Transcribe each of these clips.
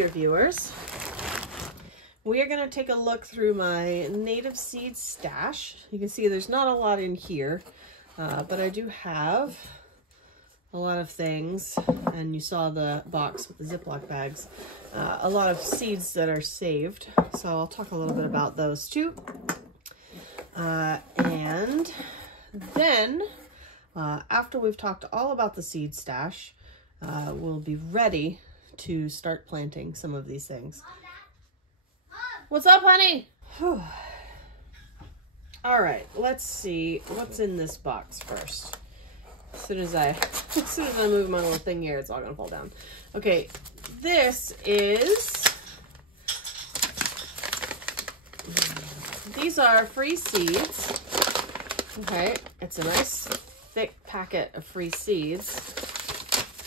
dear viewers, we are going to take a look through my native seed stash. You can see there's not a lot in here, but I do have a lot of things, and you saw the box with the Ziploc bags. A lot of seeds that are saved, so I'll talk a little bit about those too. And then, after we've talked all about the seed stash, we'll be ready to start planting some of these things. What's up, honey? Whew. All right, let's see what's in this box first. As soon as I move my little thing here, it's all gonna fall down. Okay, these are free seeds. Okay, it's a nice thick packet of free seeds.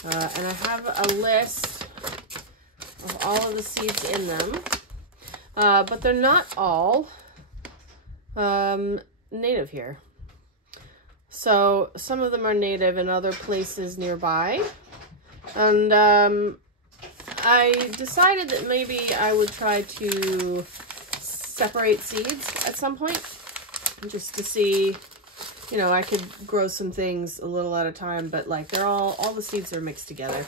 And I have a list of all of the seeds in them. But they're not all native here. So some of them are native in other places nearby. And I decided that maybe I would try to separate seeds at some point, just to see, you know, I could grow some things a little at a time, but like they're all the seeds are mixed together.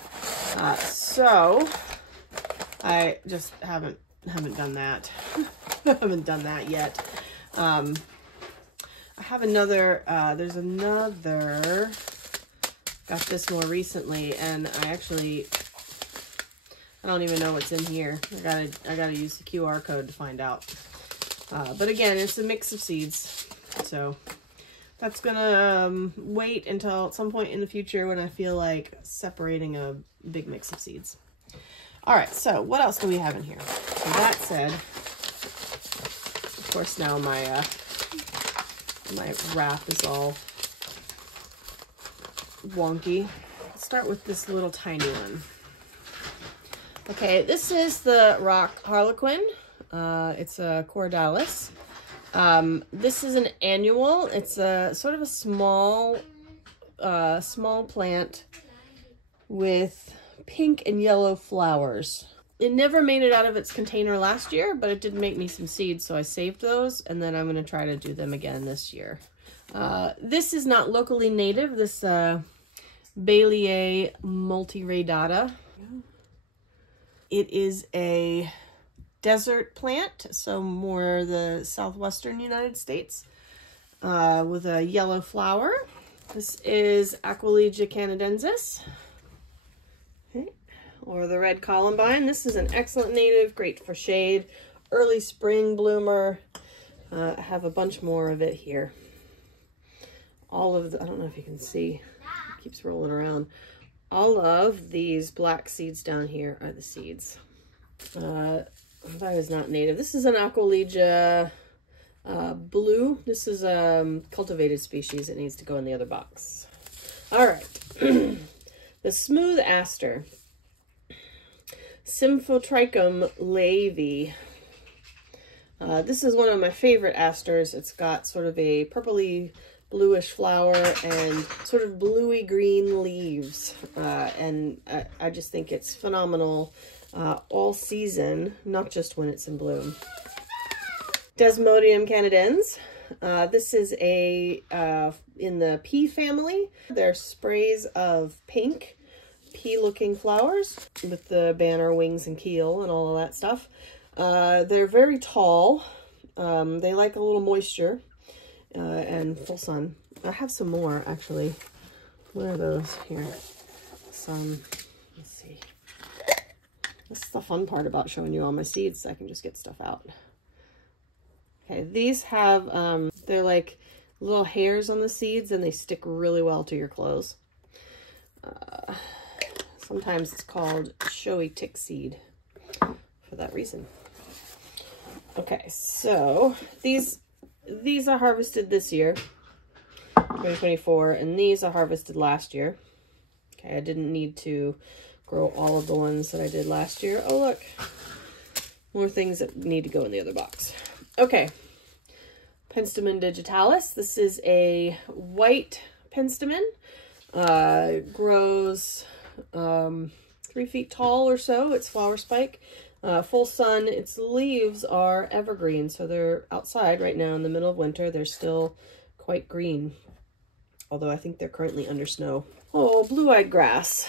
So I just haven't done that. I haven't done that yet. I have another, there's another, got this more recently, and I don't even know what's in here. I gotta use the QR code to find out. But again, it's a mix of seeds. So that's gonna wait until at some point in the future when I feel like separating a big mix of seeds. All right, so what else do we have in here? So that said, of course, now my my wrap is all wonky. Let's start with this little tiny one. Okay, this is the rock harlequin. It's a Cordalis. This is an annual. It's a sort of a small plant with pink and yellow flowers. It never made it out of its container last year, but it did make me some seeds, so I saved those, and then I'm going to try to do them again this year. This is not locally native, this Bailliae multiradiata. It is a desert plant, so more the southwestern United States, with a yellow flower. This is Aquilegia canadensis. Or the red columbine. This is an excellent native, great for shade, early spring bloomer. I have a bunch more of it here. All of the, I don't know if you can see, it keeps rolling around. All of these black seeds down here are the seeds. That is not native. This is an Aquilegia blue. This is a cultivated species. It needs to go in the other box. All right. The smooth aster. Symphotrichum laevi. This is one of my favorite asters. It's got sort of a purpley bluish flower and sort of bluey green leaves. And I just think it's phenomenal all season, not just when it's in bloom. Desmodium canadense. This is a in the pea family. They're sprays of pink pea-looking flowers with the banner wings and keel and all of that stuff. They're very tall. They like a little moisture and full sun. I have some more, actually. Where are those? Here. Some. Let's see. This is the fun part about showing you all my seeds. I can just get stuff out. Okay, these have, they're like little hairs on the seeds, and they stick really well to your clothes. Sometimes it's called showy tick seed for that reason. Okay, so these are harvested this year, 2024, and these are harvested last year. Okay, I didn't need to grow all of the ones that I did last year. Oh, look, more things that need to go in the other box. Okay, Penstemon digitalis. This is a white penstemon. Grows 3 feet tall or so, its flower spike. Full sun, its leaves are evergreen, so they're outside right now in the middle of winter. They're still quite green, although I think they're currently under snow. Oh, blue-eyed grass.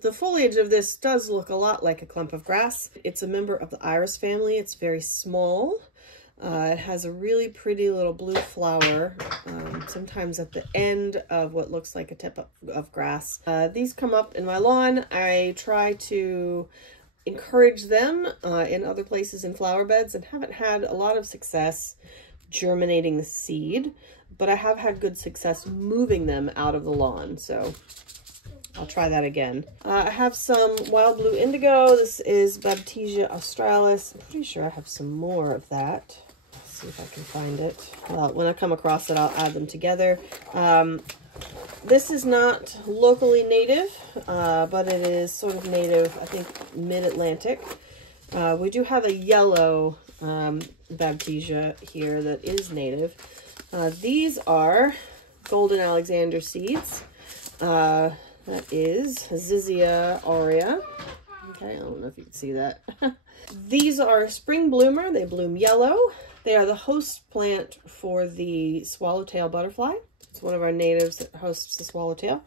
The foliage of this does look a lot like a clump of grass. It's a member of the iris family. It's very small. It has a really pretty little blue flower, sometimes at the end of what looks like a tip of grass. These come up in my lawn. I try to encourage them in other places in flower beds and haven't had a lot of success germinating the seed, but I have had good success moving them out of the lawn, so I'll try that again. I have some wild blue indigo. This is Baptisia australis. I'm pretty sure I have some more of that. Let's see if I can find it. When I come across it, I'll add them together. This is not locally native, but it is sort of native, I think, mid-Atlantic. We do have a yellow Baptisia here that is native. These are Golden Alexander seeds. That is Zizia aurea. Okay, I don't know if you can see that. These are spring bloomer. They bloom yellow. They are the host plant for the swallowtail butterfly. It's one of our natives that hosts the swallowtail.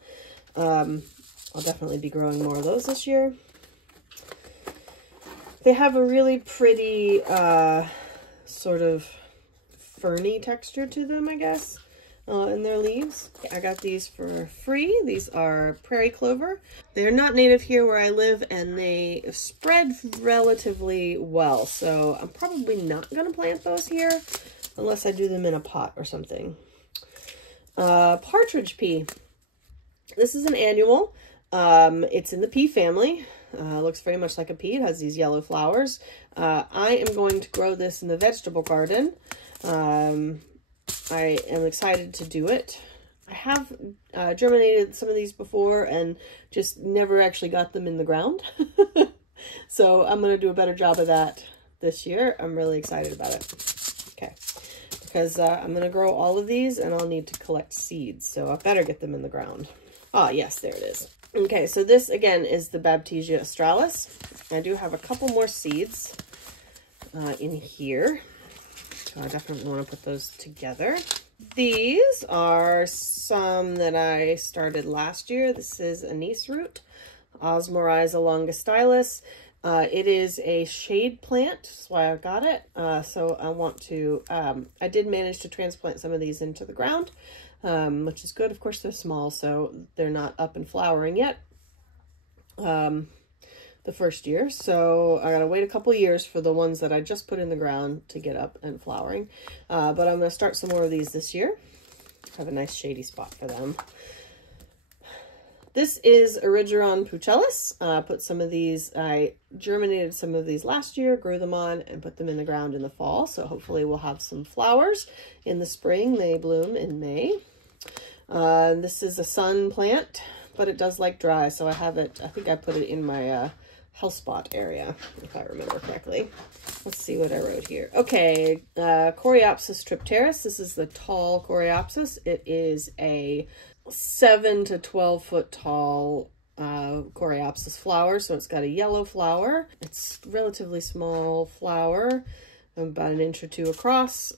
I'll definitely be growing more of those this year. They have a really pretty sort of ferny texture to them, I guess. In their leaves. I got these for free. These are prairie clover. They're not native here where I live, and they spread relatively well, so I'm probably not going to plant those here unless I do them in a pot or something. Partridge pea. This is an annual. It's in the pea family. Looks very much like a pea. It has these yellow flowers. I am going to grow this in the vegetable garden. I am excited to do it. I have germinated some of these before and just never actually got them in the ground. So I'm going to do a better job of that this year. I'm really excited about it. Okay. Because I'm going to grow all of these and I'll need to collect seeds. So I better get them in the ground. Ah, yes, there it is. Okay, so this again is the Baptisia australis. I do have a couple more seeds in here. So I definitely want to put those together. These are some that I started last year. This is anise root, Osmorrhiza longistylis. It is a shade plant. That's why I got it. So I want to, I did manage to transplant some of these into the ground, which is good. Of course, they're small, so they're not up and flowering yet. The first year, so I gotta wait a couple years for the ones that I just put in the ground to get up and flowering. But I'm gonna start some more of these this year. Have a nice shady spot for them. This is Erigeron pucellus. Put some of these, I germinated some of these last year, grew them on, and put them in the ground in the fall. So hopefully we'll have some flowers in the spring. They bloom in May. This is a sun plant, but it does like dry, so I have it, I think I put it in my health spot area, if I remember correctly. Let's see what I wrote here. Okay, Coreopsis tripteris. This is the tall Coreopsis. It is a 7 to 12 foot tall Coreopsis flower, so it's got a yellow flower. It's relatively small flower, about 1 inch or 2 across.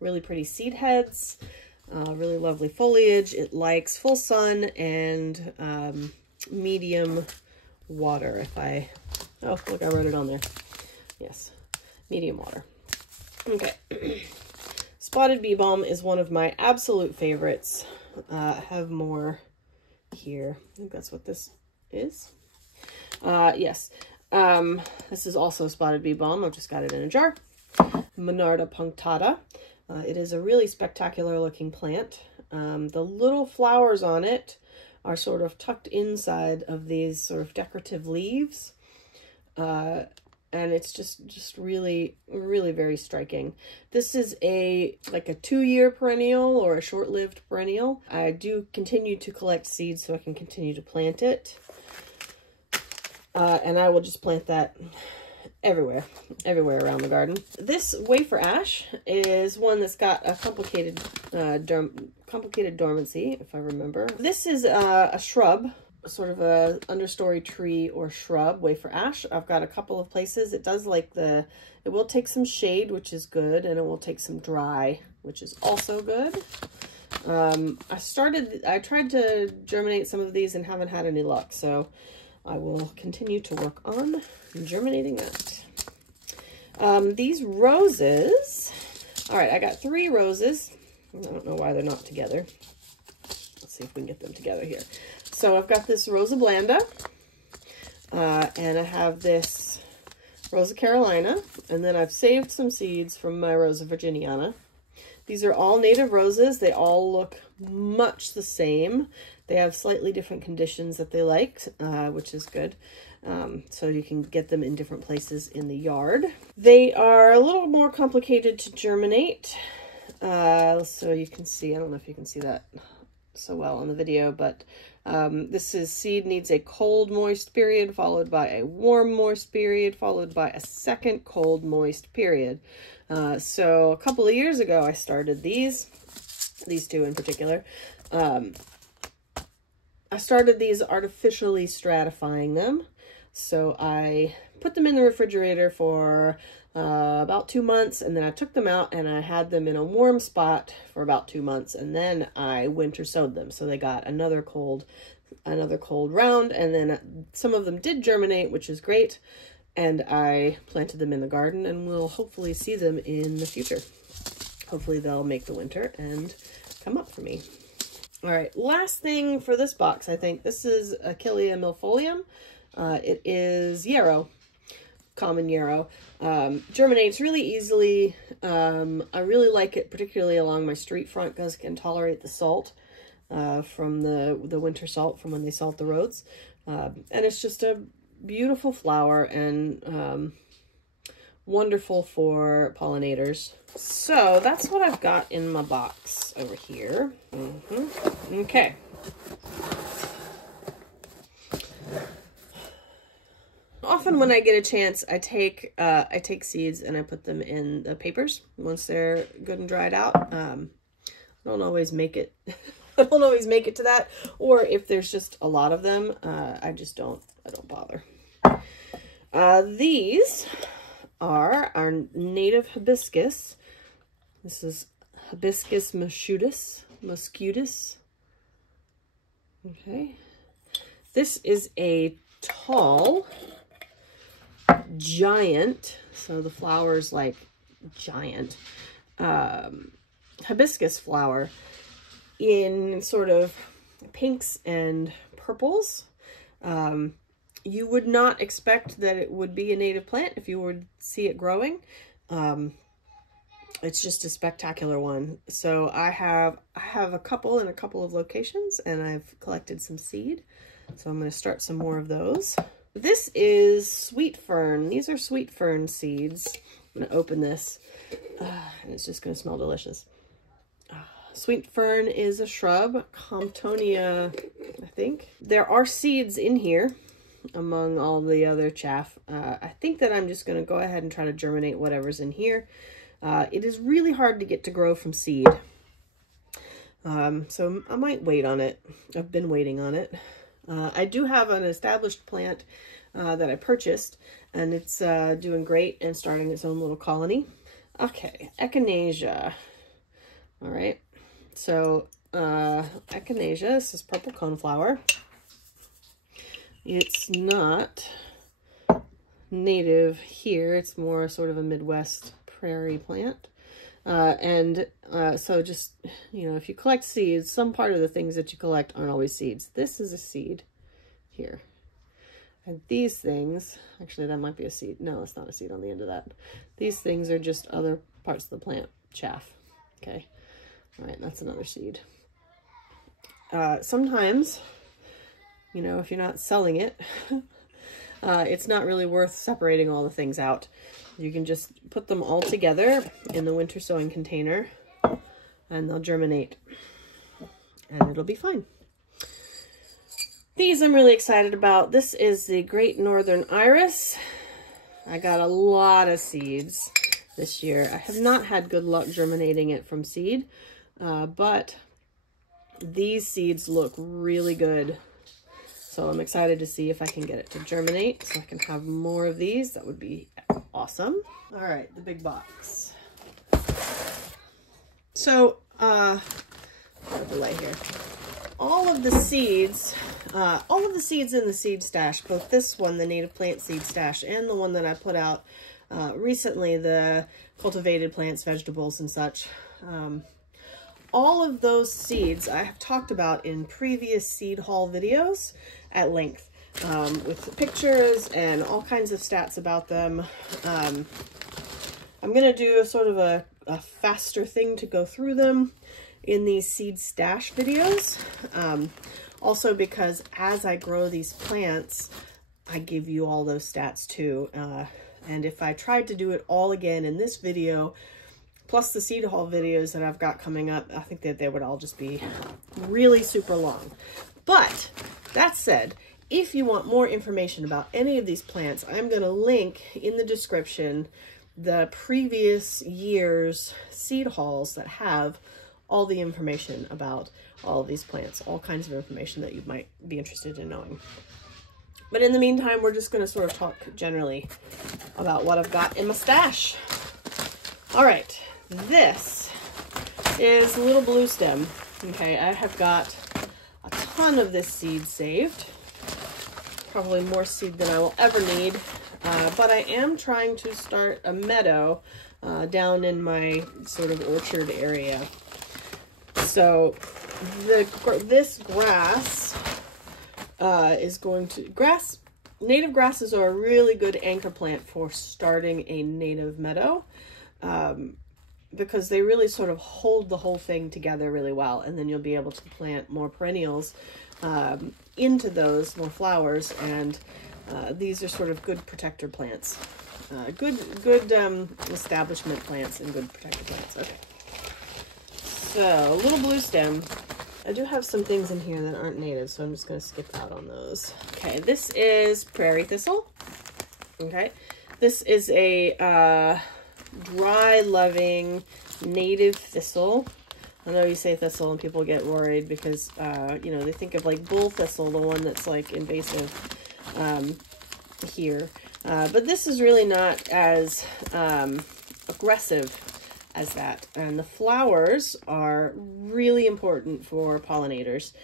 Really pretty seed heads. Really lovely foliage. It likes full sun and medium water. Oh, look, I wrote it on there. Yes, medium water. Okay. Spotted bee balm is one of my absolute favorites. I have more here. I think that's what this is. Yes. This is also spotted bee balm. I've just got it in a jar. Monarda punctata. It is a really spectacular looking plant. The little flowers on it are sort of tucked inside of these sort of decorative leaves. And it's just really, really very striking. This is like a 2-year perennial or a short-lived perennial. I do continue to collect seeds so I can continue to plant it. And I will just plant that everywhere around the garden. This wafer ash is one that's got a complicated dormancy, if I remember. This is a shrub, sort of a understory tree or shrub, wafer ash. I've got a couple of places. It does like it will take some shade, which is good, and it will take some dry, which is also good. I tried to germinate some of these and haven't had any luck, so I will continue to work on germinating that. These roses, all right, I got 3 roses. I don't know why they're not together. Let's see if we can get them together here. So I've got this Rosa Blanda, and I have this Rosa Carolina, and then I've saved some seeds from my Rosa Virginiana. These are all native roses. They all look much the same. They have slightly different conditions that they like, which is good. So you can get them in different places in the yard. They are a little more complicated to germinate. So you can see, I don't know if you can see that so well on the video, but this is seed needs a cold moist period followed by a warm moist period followed by a second cold moist period. So a couple of years ago I started these 2 in particular. I started these artificially stratifying them. So I put them in the refrigerator for about 2 months, and then I took them out and I had them in a warm spot for about 2 months, and then I winter sowed them. So they got another cold round, and then some of them did germinate, which is great. And I planted them in the garden, and we'll hopefully see them in the future. Hopefully they'll make the winter and come up for me. All right, last thing for this box, I think. This is Achillea milfolium. It is yarrow, common yarrow. Germinates really easily. I really like it, particularly along my street front, because it can tolerate the salt from the winter salt from when they salt the roads. And it's just a beautiful flower and wonderful for pollinators. So that's what I've got in my box over here. Okay. Often when I get a chance, I take seeds and I put them in the papers once they're good and dried out. I don't always make it. I don't always make it to that, or if there's just a lot of them, I don't bother. These are our native hibiscus. This is Hibiscus muscutus. Okay. This is a tall, giant, so the flower's like giant, hibiscus flower in sort of pinks and purples. You would not expect that it would be a native plant if you would see it growing. It's just a spectacular one. So I have a couple in a couple of locations, and I've collected some seed. So I'm going to start some more of those. This is sweet fern. These are sweet fern seeds. I'm going to open this, and it's just going to smell delicious. Sweet fern is a shrub, Comptonia, I think. There are seeds in here among all the other chaff. I think that I'm just going to go ahead and try to germinate whatever's in here. It is really hard to get to grow from seed. So I might wait on it. I've been waiting on it. I do have an established plant that I purchased, and it's doing great and starting its own little colony. Okay, echinacea. All right. So, echinacea, this is purple coneflower. It's not native here. It's more sort of a Midwest prairie plant. So just, you know, if you collect seeds, some part of the things that you collect aren't always seeds. This is a seed here. And these things, actually that might be a seed. No, it's not a seed on the end of that. These things are just other parts of the plant, chaff. Okay. All right, that's another seed. Sometimes, you know, if you're not selling it, it's not really worth separating all the things out. You can just put them all together in the winter sowing container, and they'll germinate, and it'll be fine. These I'm really excited about. This is the Great Northern Iris. I got a lot of seeds this year. I have not had good luck germinating it from seed. But these seeds look really good. So I'm excited to see if I can get it to germinate so I can have more of these. That would be awesome. All right, the big box. So, delay here. All of the seeds in the seed stash, both this one, the native plant seed stash, and the one that I put out recently, the cultivated plants, vegetables, and such. All of those seeds I have talked about in previous seed haul videos at length, with pictures and all kinds of stats about them. I'm going to do a sort of a faster thing to go through them in these seed stash videos. Also because as I grow these plants, I give you all those stats too. And if I tried to do it all again in this video, plus the seed haul videos that I've got coming up, I think that they would all just be really super long. But that said, if you want more information about any of these plants, I'm going to link in the description the previous year's seed hauls that have all the information about all of these plants, all kinds of information that you might be interested in knowing. But in the meantime, we're just going to sort of talk generally about what I've got in my stash. All right. This is a little blue stem. Okay, I have got a ton of this seed saved. Probably more seed than I will ever need. But I am trying to start a meadow down in my sort of orchard area. So this grass is going to... Native grasses are a really good anchor plant for starting a native meadow. Because they really sort of hold the whole thing together really well, and then you'll be able to plant more perennials into those, more flowers, and these are sort of good protector plants. Good establishment plants and good protector plants. Okay. So, little blue stem. I do have some things in here that aren't native, so I'm just going to skip out on those. Okay, this is prairie thistle. Okay, this is a... dry-loving native thistle. I know you say thistle and people get worried because, you know, they think of like bull thistle, the one that's like invasive here. But this is really not as aggressive as that. And the flowers are really important for pollinators.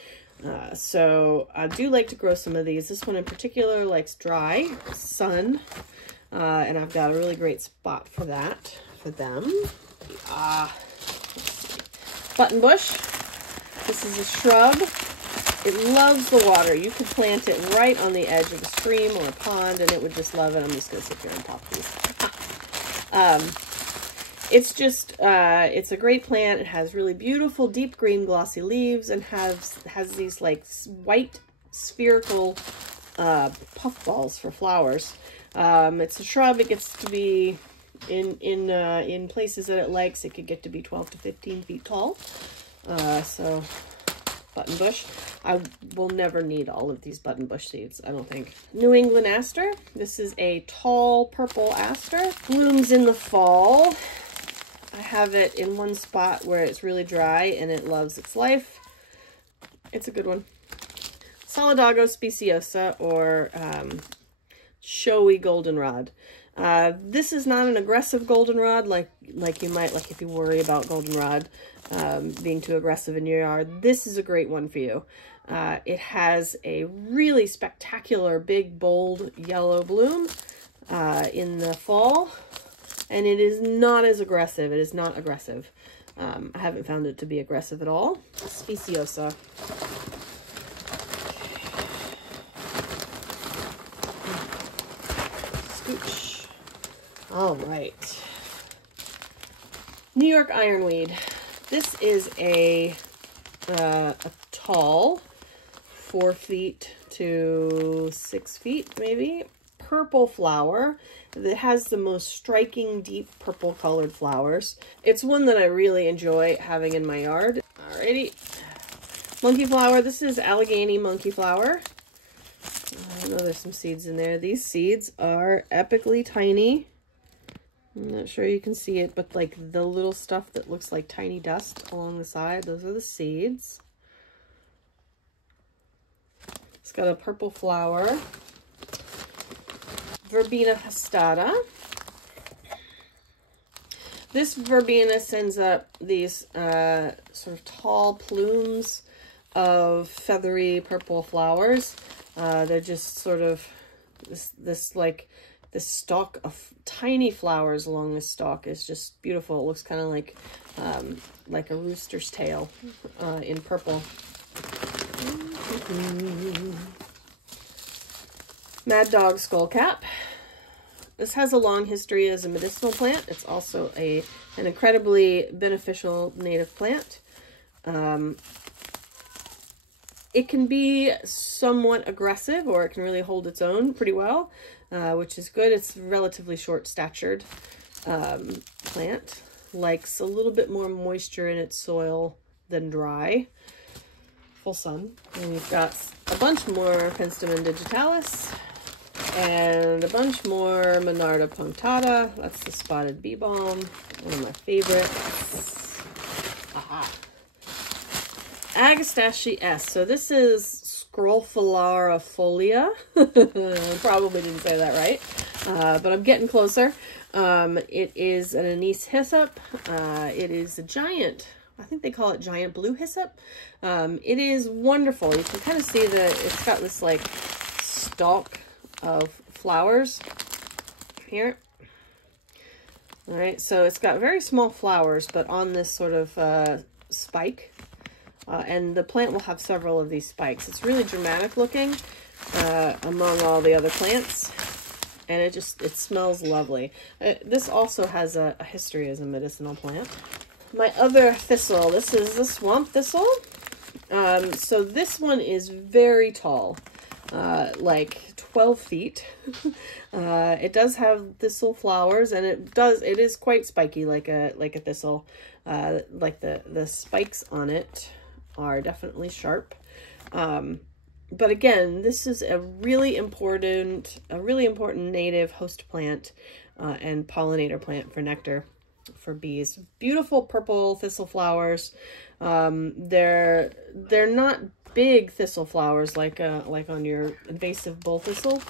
So I do like to grow some of these. This one in particular likes dry sun. And I've got a really great spot for that, for them. Button bush. This is a shrub. It loves the water. You could plant it right on the edge of a stream or a pond, and it would just love it. I'm just going to sit here and pop these. It's just, it's a great plant. It has really beautiful, deep green, glossy leaves, and has these like white spherical puffballs for flowers. It's a shrub. It gets to be in places that it likes. It could get to be 12 to 15 feet tall. So button bush. I will never need all of these button bush seeds, I don't think. New England aster. This is a tall purple aster. Blooms in the fall. I have it in one spot where it's really dry and it loves its life. It's a good one. Solidago speciosa, or showy goldenrod. This is not an aggressive goldenrod like you might, like if you worry about goldenrod being too aggressive in your yard. This is a great one for you. It has a really spectacular, big, bold yellow bloom in the fall, and it is not as aggressive. It is not aggressive. I haven't found it to be aggressive at all. Speciosa. Scooch. All right. New York ironweed. This is a tall 4 feet to 6 feet, maybe, purple flower that has the most striking, deep purple colored flowers. It's one that I really enjoy having in my yard. Alrighty. Monkey flower. This is Allegheny monkey flower. I know there's some seeds in there. These seeds are epically tiny. I'm not sure you can see it, but like the little stuff that looks like tiny dust along the side, those are the seeds. It's got a purple flower. Verbena hastata. This verbena sends up these sort of tall plumes of feathery purple flowers. They're just sort of this stalk of tiny flowers along this stalk is just beautiful. It looks kind of like a rooster's tail in purple. Mad Dog Skullcap. This has a long history as a medicinal plant. It's also an incredibly beneficial native plant. It can be somewhat aggressive, or it can really hold its own pretty well, which is good. It's relatively short-statured plant. Likes a little bit more moisture in its soil than dry. Full sun. And we've got a bunch more Penstemon digitalis. And a bunch more Monarda punctata. That's the spotted bee balm, one of my favorites. Aha. Agastache S. So this is Scrophularifolia. Probably didn't say that right, but I'm getting closer. It is an anise hyssop. It is a giant, I think they call it giant blue hyssop. It is wonderful. You can kind of see that it's got this like stalk of flowers here. All right, so it's got very small flowers, but on this sort of spike. And the plant will have several of these spikes. It's really dramatic looking among all the other plants. And it smells lovely. This also has a history as a medicinal plant. My other thistle, this is the swamp thistle. So this one is very tall, like 12 feet. It does have thistle flowers, and it is quite spiky like a thistle. Like the spikes on it are definitely sharp. But again, this is a really important native host plant and pollinator plant for nectar for bees. Beautiful purple thistle flowers. They're not big thistle flowers like on your invasive bull thistle,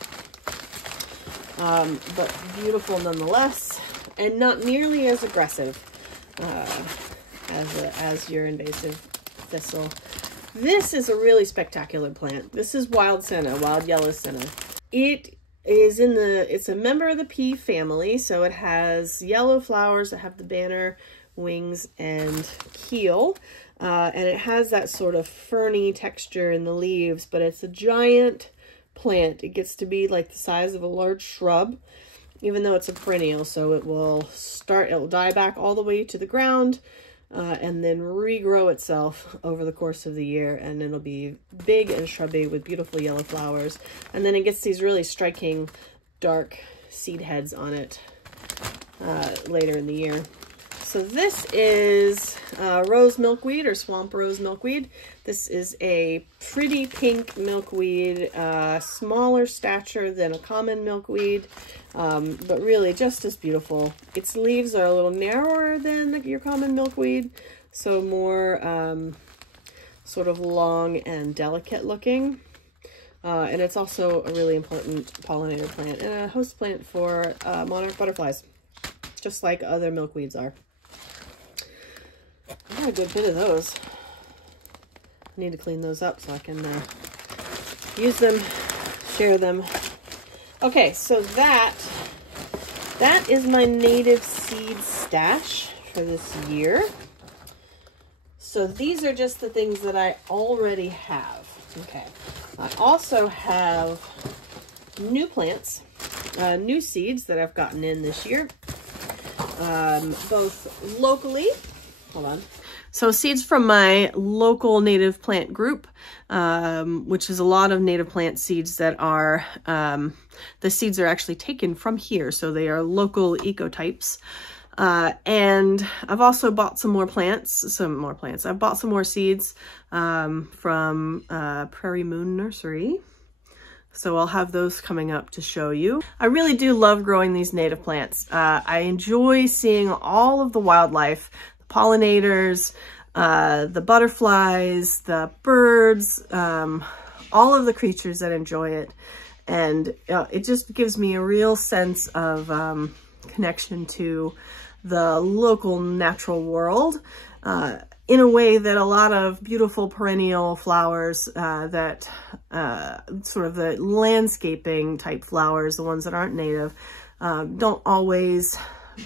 but beautiful nonetheless, and not nearly as aggressive as your invasive thistle. This is a really spectacular plant. This is wild senna, wild yellow senna. It's a member of the pea family, so it has yellow flowers that have the banner, wings, and keel. And it has that sort of ferny texture in the leaves, but it's a giant plant. It gets to be like the size of a large shrub, even though it's a perennial. So it will die back all the way to the ground, and then regrow itself over the course of the year, and it'll be big and shrubby with beautiful yellow flowers. And then it gets these really striking dark seed heads on it later in the year. So this is rose milkweed, or swamp rose milkweed. This is a pretty pink milkweed, smaller stature than a common milkweed, but really just as beautiful. Its leaves are a little narrower than your common milkweed, so more sort of long and delicate looking. And it's also a really important pollinator plant and a host plant for monarch butterflies, just like other milkweeds are. I got a good bit of those. I need to clean those up so I can use them, share them. Okay, so that is my native seed stash for this year. So these are just the things that I already have. Okay, I also have new plants, new seeds that I've gotten in this year, both locally. Hold on. So seeds from my local native plant group, which is a lot of native plant seeds that are, the seeds are actually taken from here. So they are local ecotypes. And I've also bought some more plants. I've bought some more seeds from Prairie Moon Nursery. So I'll have those coming up to show you. I really do love growing these native plants. I enjoy seeing all of the wildlife, pollinators, the butterflies, the birds, all of the creatures that enjoy it. And it just gives me a real sense of connection to the local natural world in a way that a lot of beautiful perennial flowers that sort of the landscaping type flowers, the ones that aren't native, don't always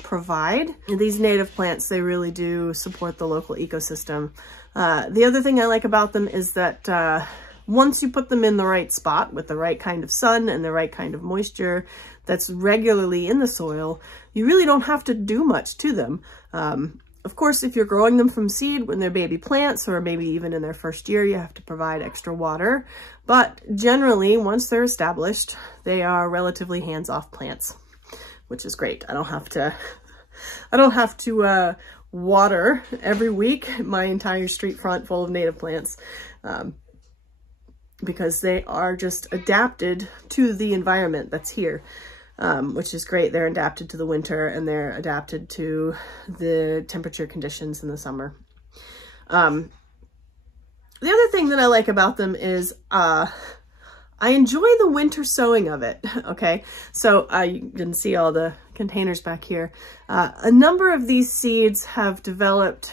provide. These native plants, they really do support the local ecosystem. The other thing I like about them is that once you put them in the right spot with the right kind of sun and the right kind of moisture that's regularly in the soil, you really don't have to do much to them. Of course, if you're growing them from seed when they're baby plants, or maybe even in their first year, you have to provide extra water. But generally, once they're established, they are relatively hands-off plants, which is great. I don't have to water every week my entire street front full of native plants. Because they are just adapted to the environment that's here, which is great. They're adapted to the winter and they're adapted to the temperature conditions in the summer. The other thing that I like about them is I enjoy the winter sowing of it, okay? So you can see all the containers back here. A number of these seeds have developed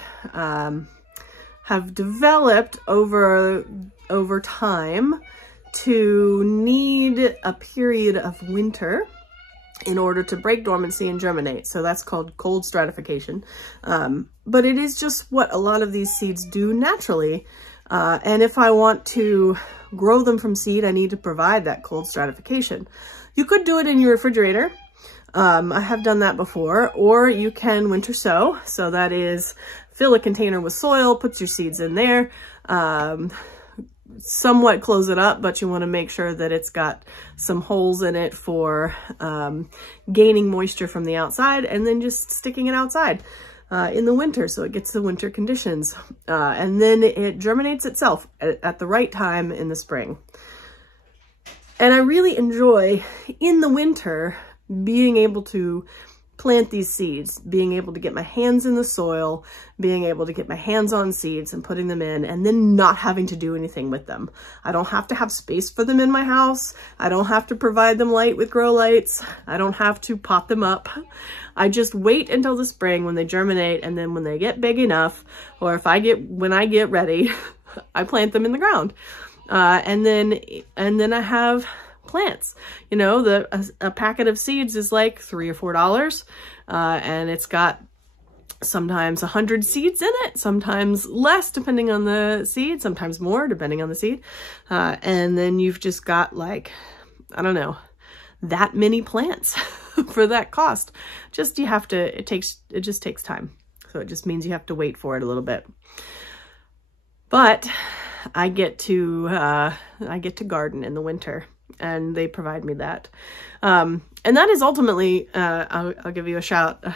over time to need a period of winter in order to break dormancy and germinate. So that's called cold stratification. But it is just what a lot of these seeds do naturally. And if I want to grow them from seed, I need to provide that cold stratification. You could do it in your refrigerator. I have done that before, or you can winter sow. So that is fill a container with soil, put your seeds in there, somewhat close it up, but you want to make sure that it's got some holes in it for gaining moisture from the outside, and then just sticking it outside in the winter so it gets the winter conditions. And then it germinates itself at the right time in the spring. And I really enjoy in the winter being able to plant these seeds, being able to get my hands in the soil, being able to get my hands on seeds and putting them in, and then not having to do anything with them. I don't have to have space for them in my house. I don't have to provide them light with grow lights. I don't have to pot them up. I just wait until the spring when they germinate, and then when they get big enough, or when I get ready, I plant them in the ground. And then I have plants. You know, a packet of seeds is like $3 or $4, and it's got sometimes 100 seeds in it, sometimes less depending on the seed, sometimes more depending on the seed. And then you've just got like, I don't know, that many plants for that cost. It just takes time. So it just means you have to wait for it a little bit. But I get to garden in the winter, and they provide me that. And that is ultimately, I'll give you a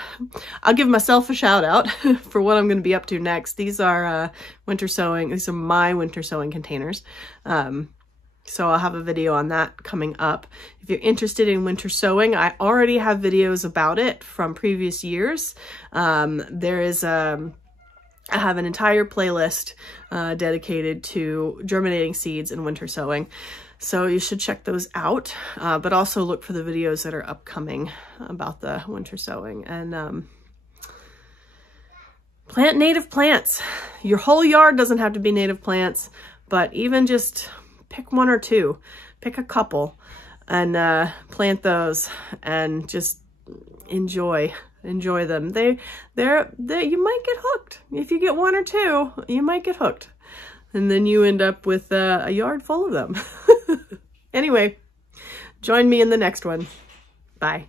I'll give myself a shout out for what I'm going to be up to next. These are winter sowing. These are my winter sowing containers. So I'll have a video on that coming up. If you're interested in winter sowing, I already have videos about it from previous years. I have an entire playlist dedicated to germinating seeds and winter sowing. So you should check those out, but also look for the videos that are upcoming about the winter sowing. And plant native plants. Your whole yard doesn't have to be native plants, but even just pick one or two, pick a couple, and plant those, and just enjoy them. You might get hooked. If you get one or two, you might get hooked. And then you end up with a yard full of them. Anyway, join me in the next one. Bye.